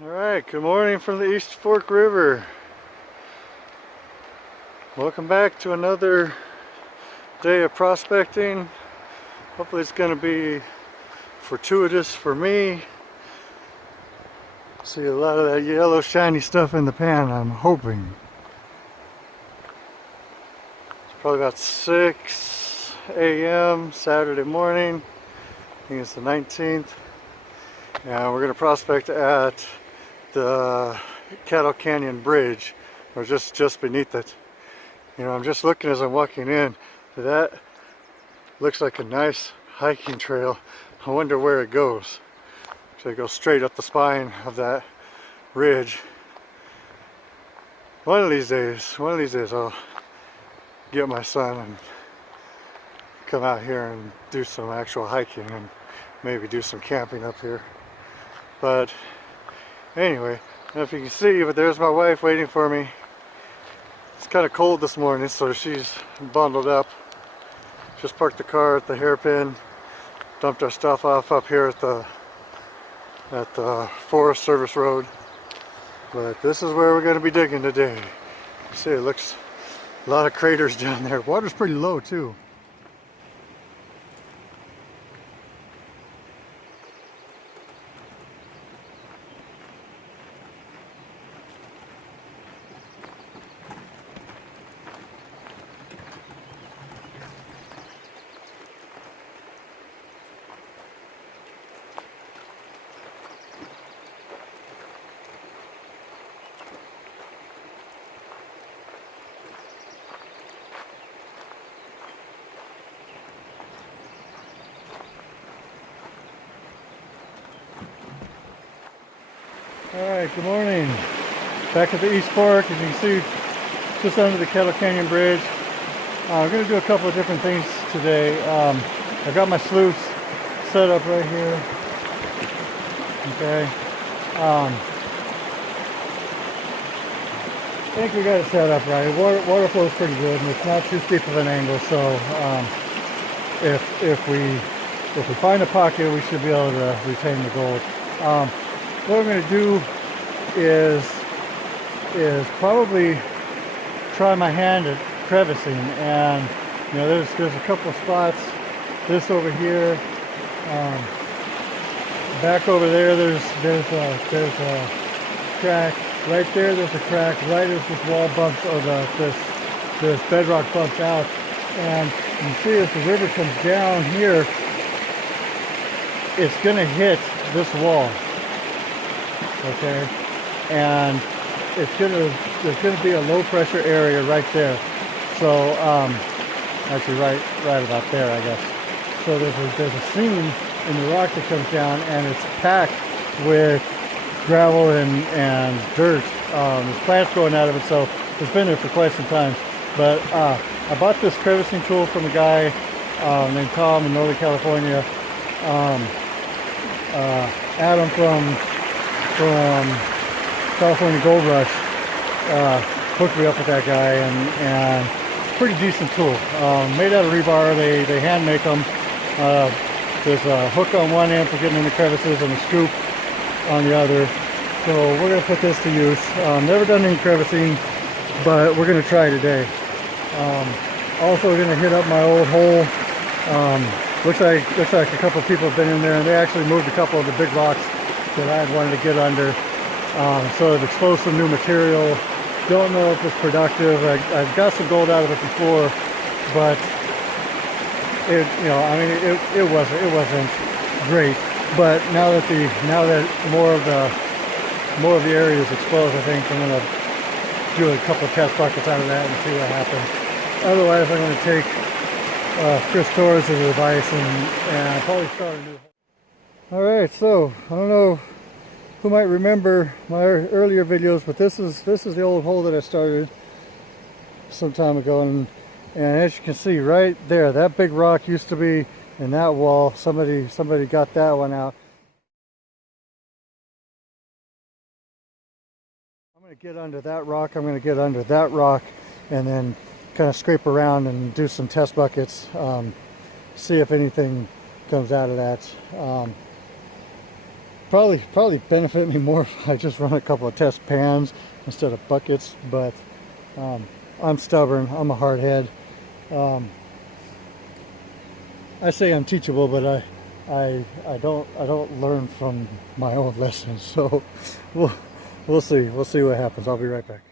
Alright, good morning from the East Fork River. Welcome back to another day of prospecting. Hopefully it's going to be fortuitous for me. See a lot of that yellow shiny stuff in the pan, I'm hoping. It's probably about 6 a.m. Saturday morning. I think it's the 19th. And we're going to prospect at the Cattle Canyon Bridge, or just beneath it. You know, I'm just looking as I'm walking in. That looks like a nice hiking trail. I wonder where it goes. Should I go straight up the spine of that ridge? One of these days I'll get my son and come out here and do some actual hiking and maybe do some camping up here. But anyway, I don't know if you can see, but there's my wife waiting for me. It's kind of cold this morning, so she's bundled up. Just parked the car at the hairpin, dumped our stuff off up here at the Forest Service Road. But this is where we're going to be digging today. You see, it looks a lot of craters down there. Water's pretty low too. Alright, good morning. Back at the East Fork, as you can see, just under the Cattle Canyon Bridge. I'm going to do a couple of different things today. I've got my sluice set up right here. Okay. I think we got it set up right. Water flow is pretty good, and it's not too steep of an angle, so if we find a pocket, we should be able to retain the gold. What I'm going to do is probably try my hand at crevicing, and you know, there's a couple of spots. This over here, back over there, there's a crack right there. There's a crack right as this wall bumps, or this bedrock bumps out, and you see as the river comes down here, it's going to hit this wall. Okay, and there's gonna be a low pressure area right there. So actually right about there, I guess. So there's a seam in the rock that comes down, and it's packed with gravel and dirt. There's plants growing out of it, so it's been there for quite some time. But I bought this crevicing tool from a guy named Tom in Northern California. Adam from California Gold Rush hooked me up with that guy, and pretty decent tool. Made out of rebar. They hand make them. There's a hook on one end for getting in the crevices and a scoop on the other. So we're going to put this to use. Never done any crevicing, but we're going to try today. Also going to hit up my old hole. Looks like a couple of people have been in there, and they actually moved a couple of the big rocks that I had wanted to get under. So I've exposed some new material. Don't know if it's productive. I've got some gold out of it before, but it wasn't great. But now that more of the area is exposed, I think I'm gonna do a couple of test buckets out of that and see what happens. Otherwise, I'm gonna take Chris Torres' advice and probably start a new. All right, so I don't know who might remember my earlier videos, but this is the old hole that I started some time ago, and as you can see right there, that big rock used to be in that wall. Somebody got that one out. I'm going to get under that rock. I'm going to get under that rock, and then kind of scrape around and do some test buckets. See if anything comes out of that. probably benefit me more if I just run a couple of test pans instead of buckets, but I'm stubborn. I'm a hardhead. I say I'm teachable, but I don't learn from my own lessons. So we'll see what happens. I'll be right back.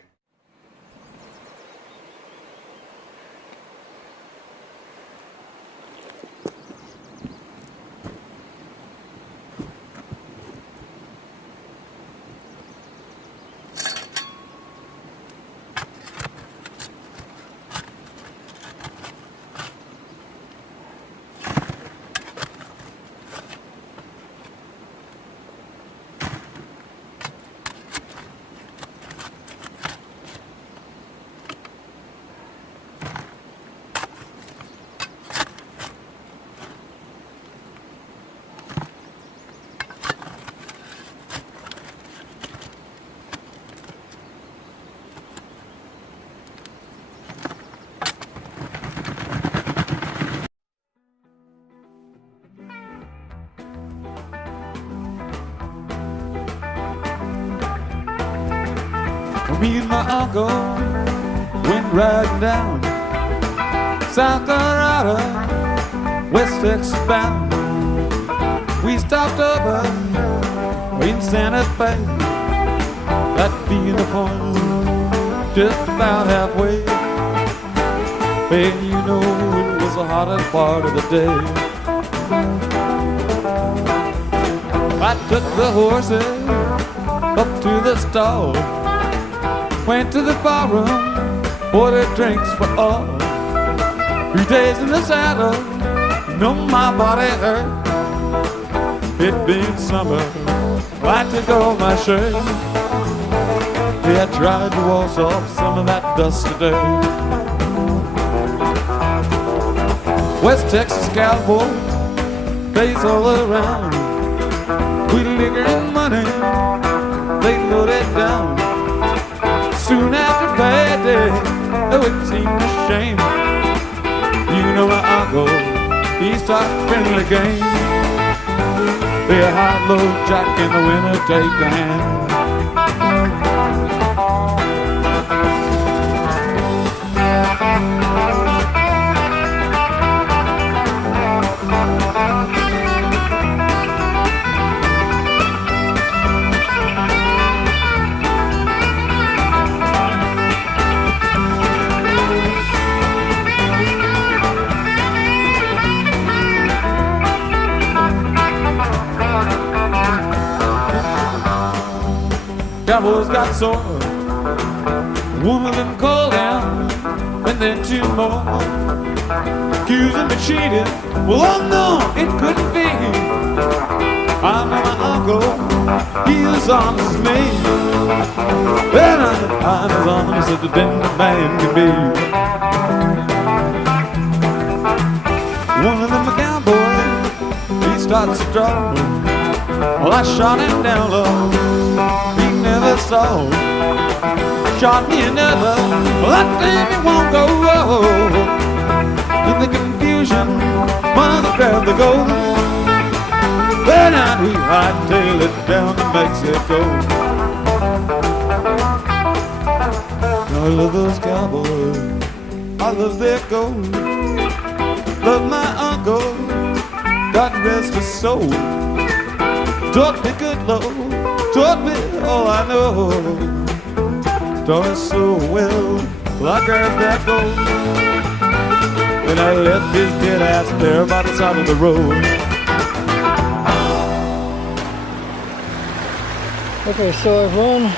Me and my uncle went riding down South Colorado, West Texas bound. We stopped over in Santa Fe, that being the point, just about halfway. And you know it was the hottest part of the day. I took the horses up to the stall, went to the barroom, ordered drinks for all. 3 days in the saddle, know my body hurt. It being summer, I took off my shirt. Yeah, I tried to wash off some of that dust today. West Texas cowboy, days all around. With liquor and money, they loaded down. Soon after payday, oh, it seemed a shame. You know my uncle, he started friendly game. Be a high low jack in the winter, take a hand. Cowboys got sore, one of them called down, and then 2 more, accusing me cheating. Well, oh no, it couldn't be. I know my uncle, he was honest as me, and I'm as honest as the damn man can be. One of them a cowboy, he starts to draw. Well, I shot him down low, he never saw. Shot me another, well, that thing it won't go. In the confusion, mother grabbed the gold. Then I'd we hightail it down to Mexico. I love those cowboys, I love their gold. Love my uncle, God rest his soul. Taught me good love, taught me all I know. Taught me so well, I grabbed that gold, and I left his dead ass there by the side of the road. Okay, so I've run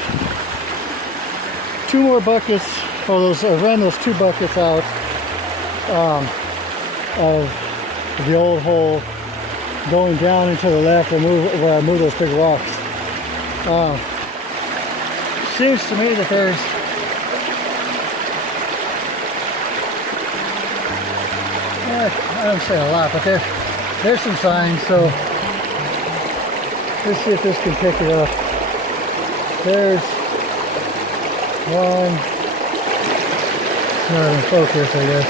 2 more buckets. Oh, I ran those 2 buckets out of the old hole, going down into the left where I moved those big rocks. Seems to me that there's I don't say a lot, but there's some signs. So let's see if this can pick it up. There's one. Not in focus, I guess.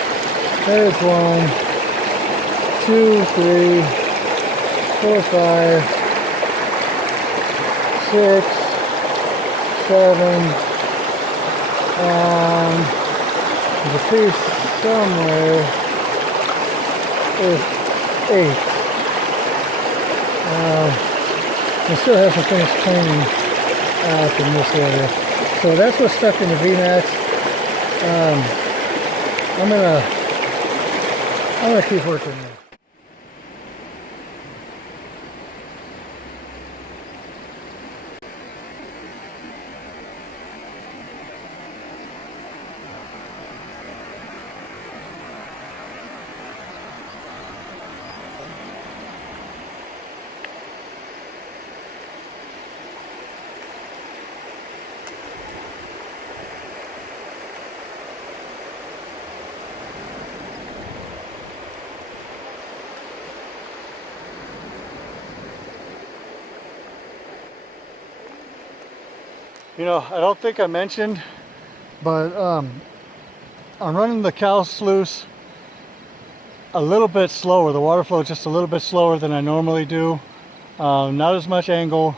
There's 1, 2, 3, 4, 5, 6, 7, and the see somewhere is 8. I still haven't finished cleaning out in this area. So that's what's stuck in the VMAX. I'm gonna keep working there. You know, I don't think I mentioned, but I'm running the cow sluice a little bit slower. The water flow is just a little bit slower than I normally do. Not as much angle.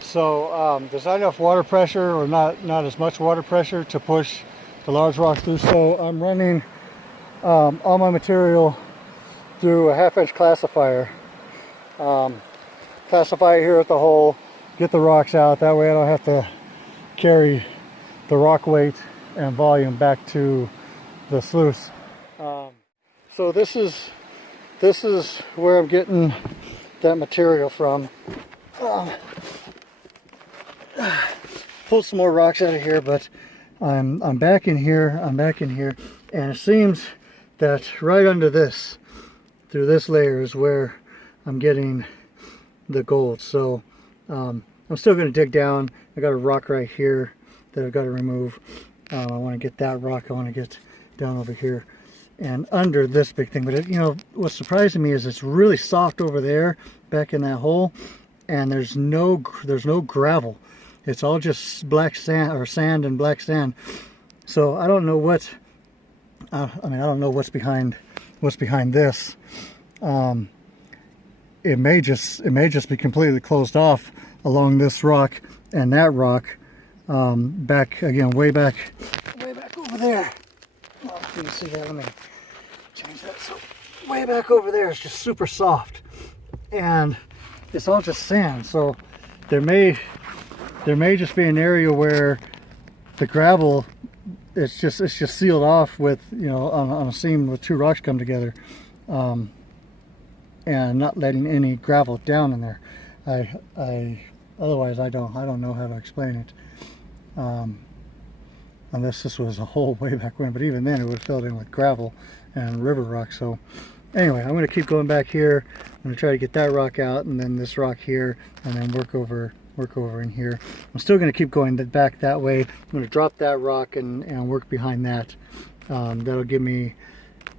So there's not enough water pressure, or not as much water pressure to push the large rocks through. So I'm running all my material through a 1/2-inch classifier. Classify it here at the hole, get the rocks out. That way I don't have to carry the rock weight and volume back to the sluice. So this is where I'm getting that material from. Pull some more rocks out of here, but I'm back in here. I'm back in here, and it seems that right under this, through this layer, is where I'm getting the gold. So I'm still going to dig down. I got a rock right here that I've got to remove. I want to get that rock. I want to get down over here and under this big thing. But it, you know, what's surprising me is it's really soft over there, back in that hole, and there's no gravel. It's all just black sand, or sand and black sand. So I don't know what. I don't know what's behind this. It may just be completely closed off along this rock and that rock, back again, way back over there. Oh, can you see that? Let me change that. So way back over there is just super soft, and it's all just sand. So there may just be an area where the gravel, it's just sealed off with, you know, on a seam with two rocks come together, and not letting any gravel down in there. Otherwise I don't know how to explain it, unless this was a hole way back when. But even then, it would have filled in with gravel and river rock. So anyway, I'm going to keep going back here. I'm going to try to get that rock out, and then this rock here, and then work over in here. I'm still going to keep going back that way. I'm going to drop that rock and work behind that. That'll give me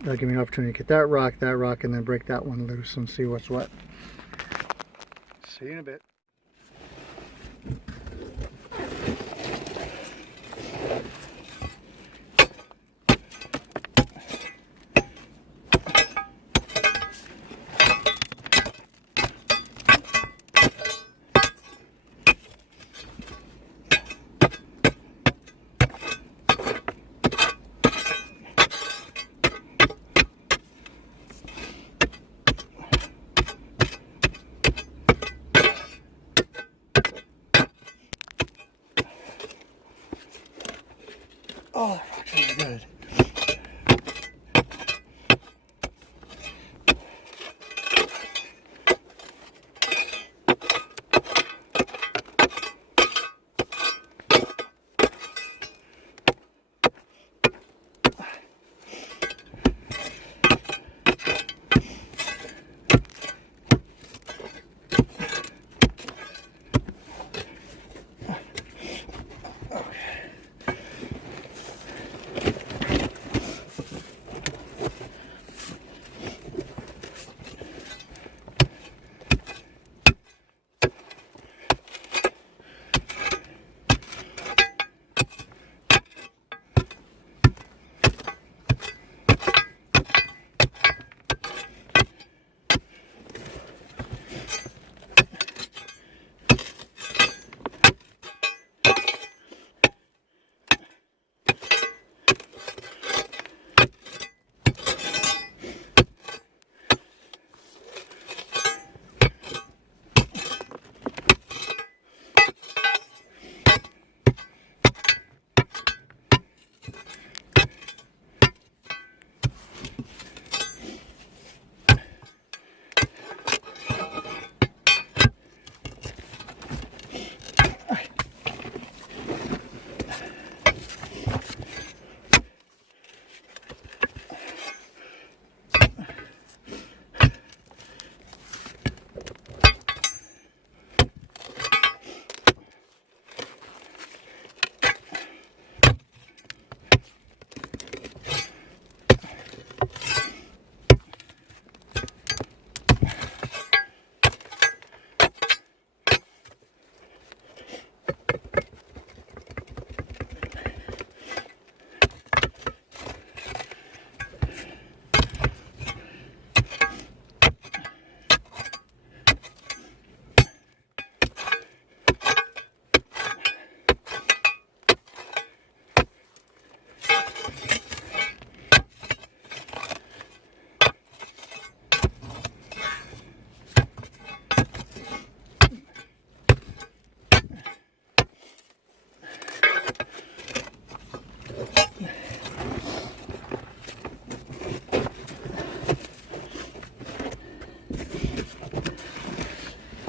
an opportunity to get that rock, and then break that one loose and see what's what. See you in a bit.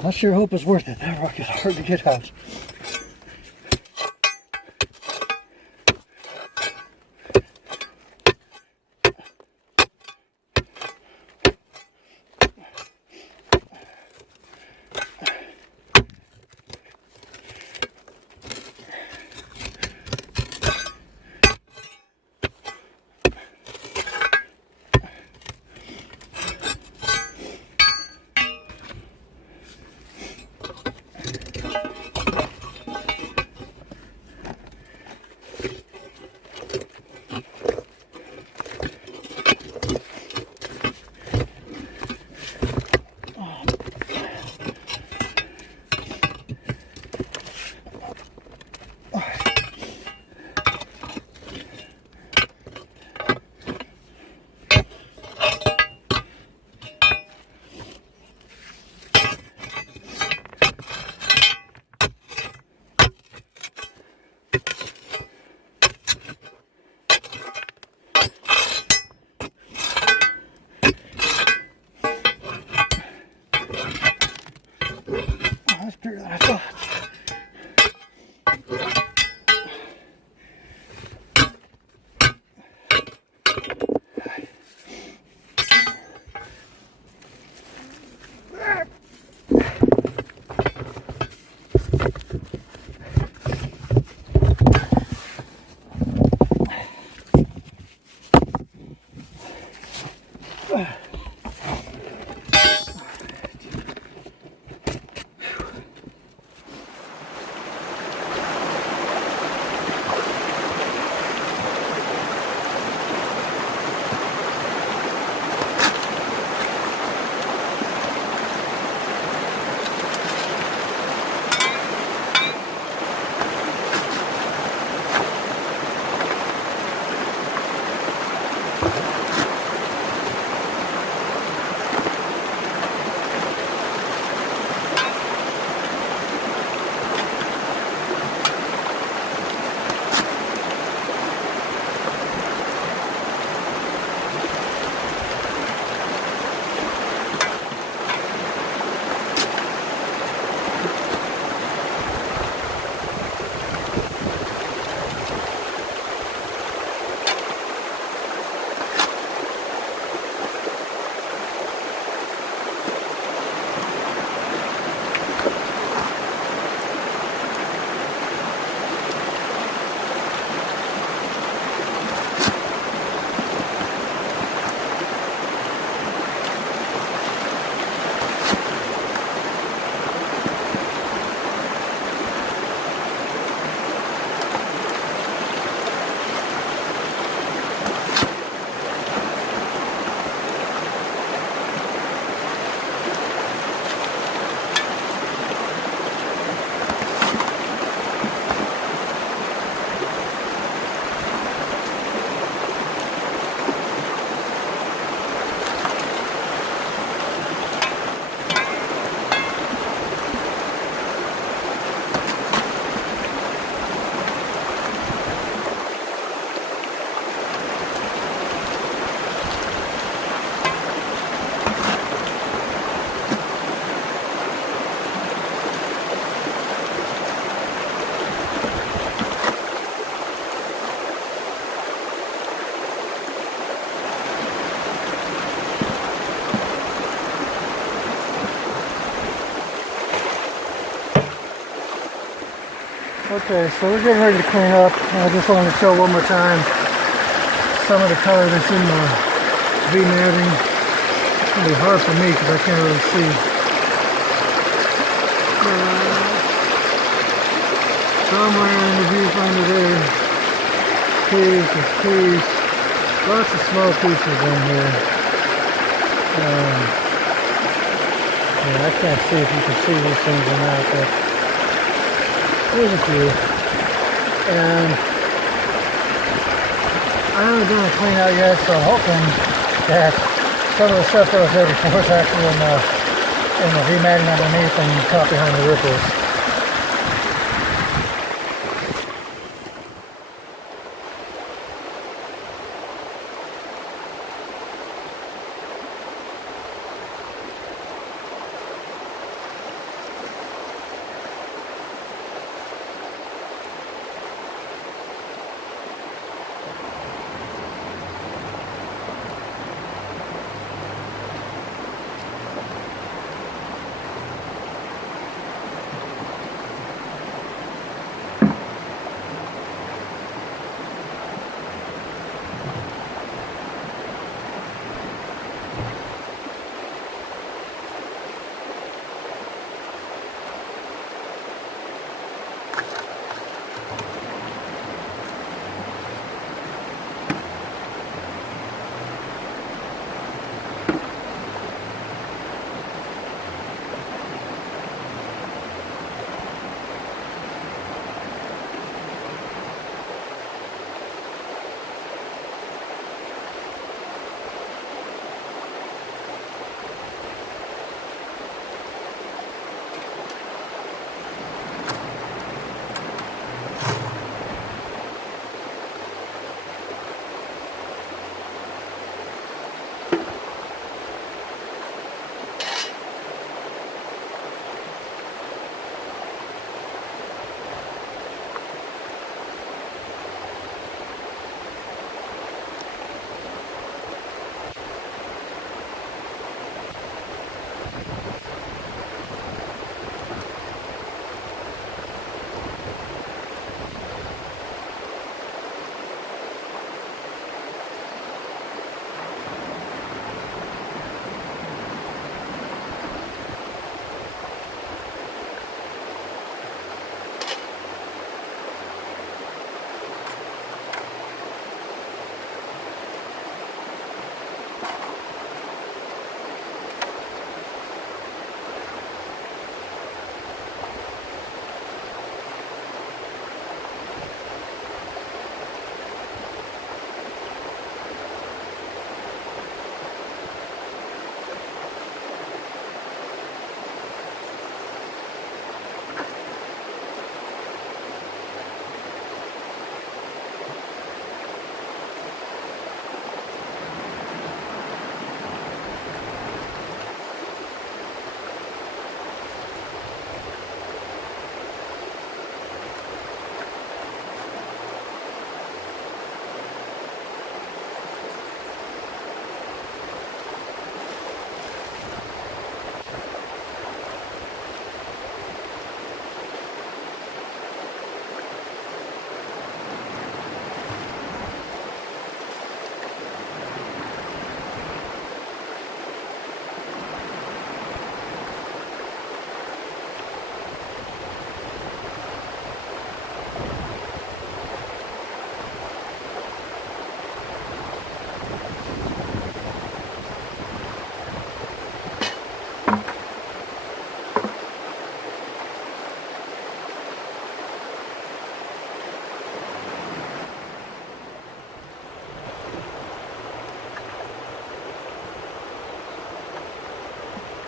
I sure hope it's worth it. That rock is hard to get out. That's bigger than I thought. Okay, so we're getting ready to clean up. I just wanted to show one more time some of the color that's in the V-netting. It's going to be hard for me because I can't really see. Somewhere in the viewfinder there, piece, lots of small pieces in here. Yeah, I can't see if you can see these things or not, but there's a few. And I haven't done a clean out yet, so I'm hoping that some of the stuff that was there before is actually in the V-matting underneath and caught behind the ripples.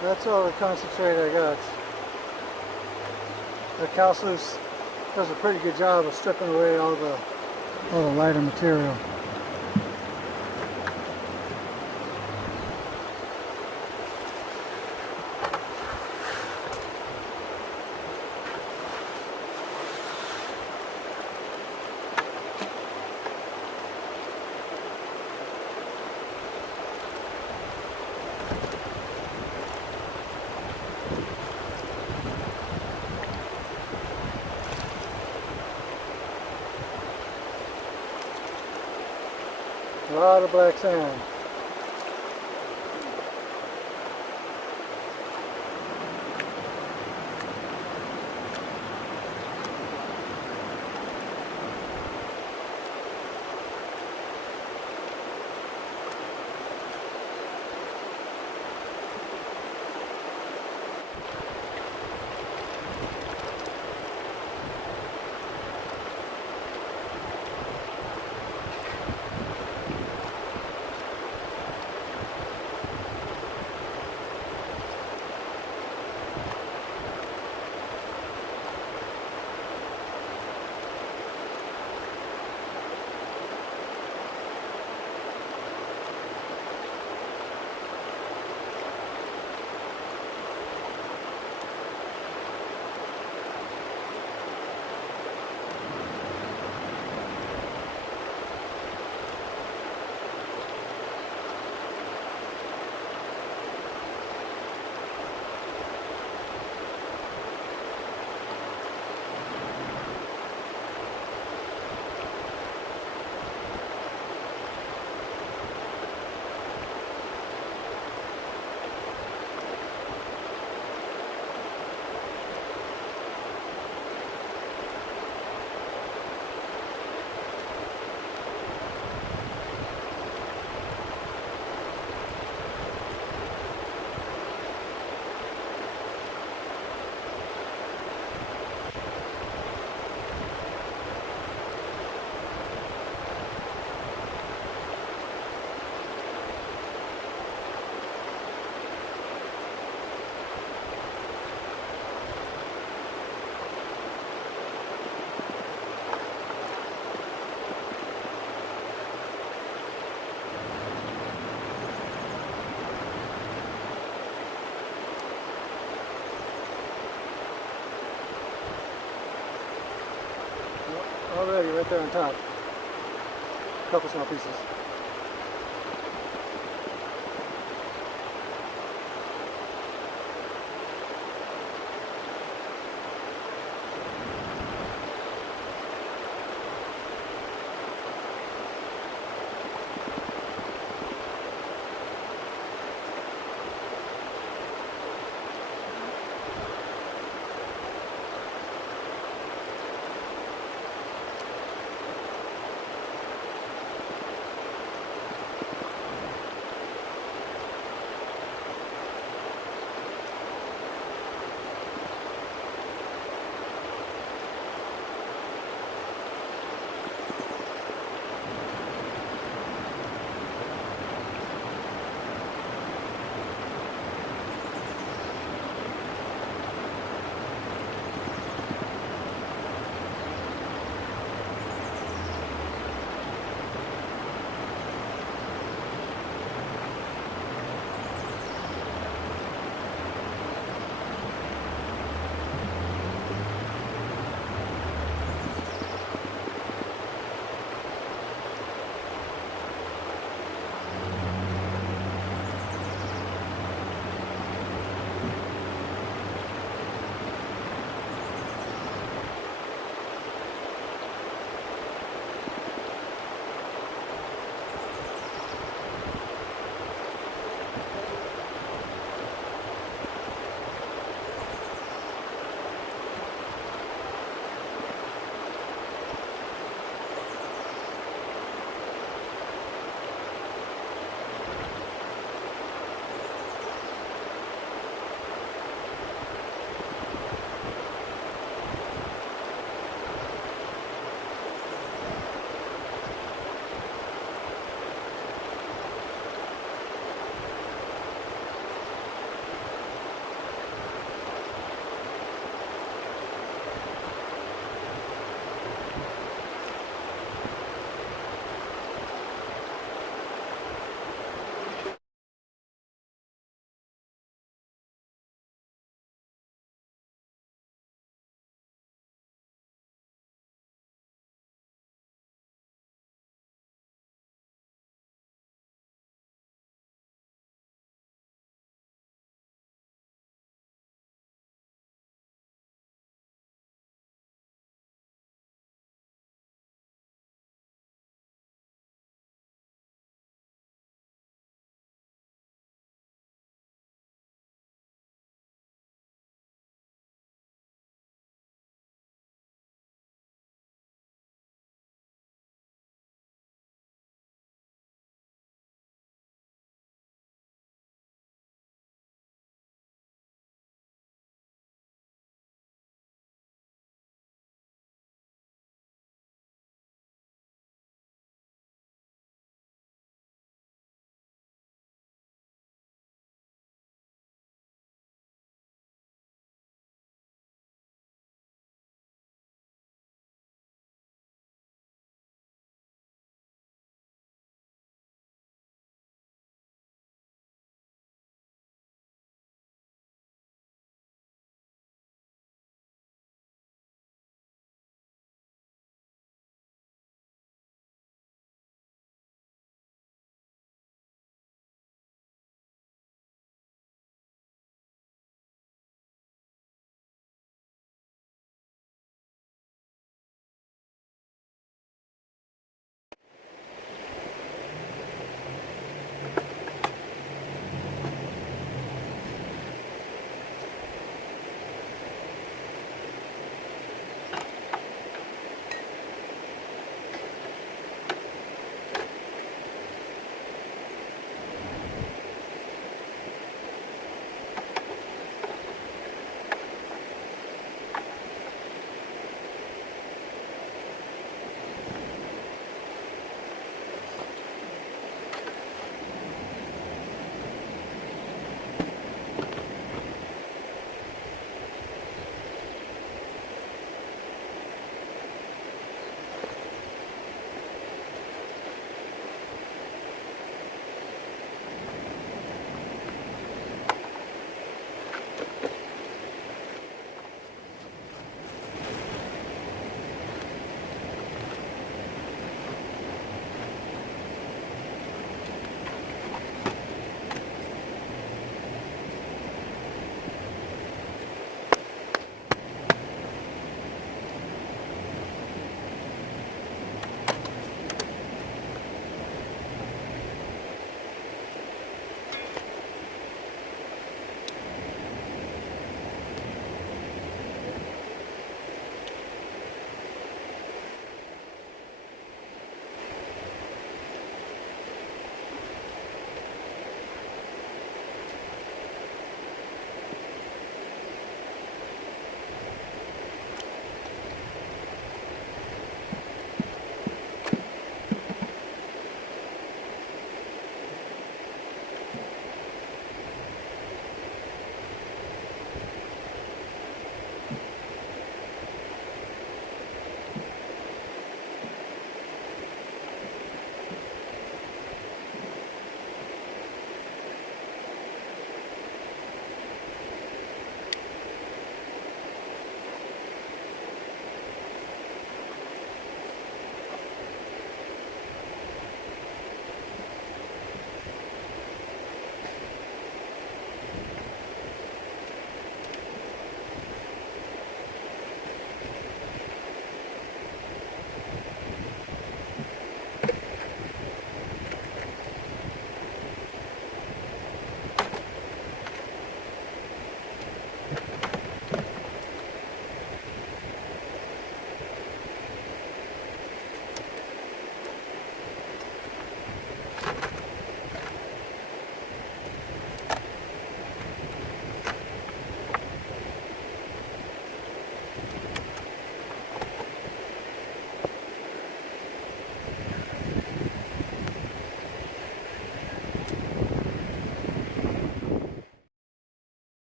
That's all the concentrate I got. The cow sluice does a pretty good job of stripping away all the lighter material. A lot of black sand. Already right there on top. A couple small pieces.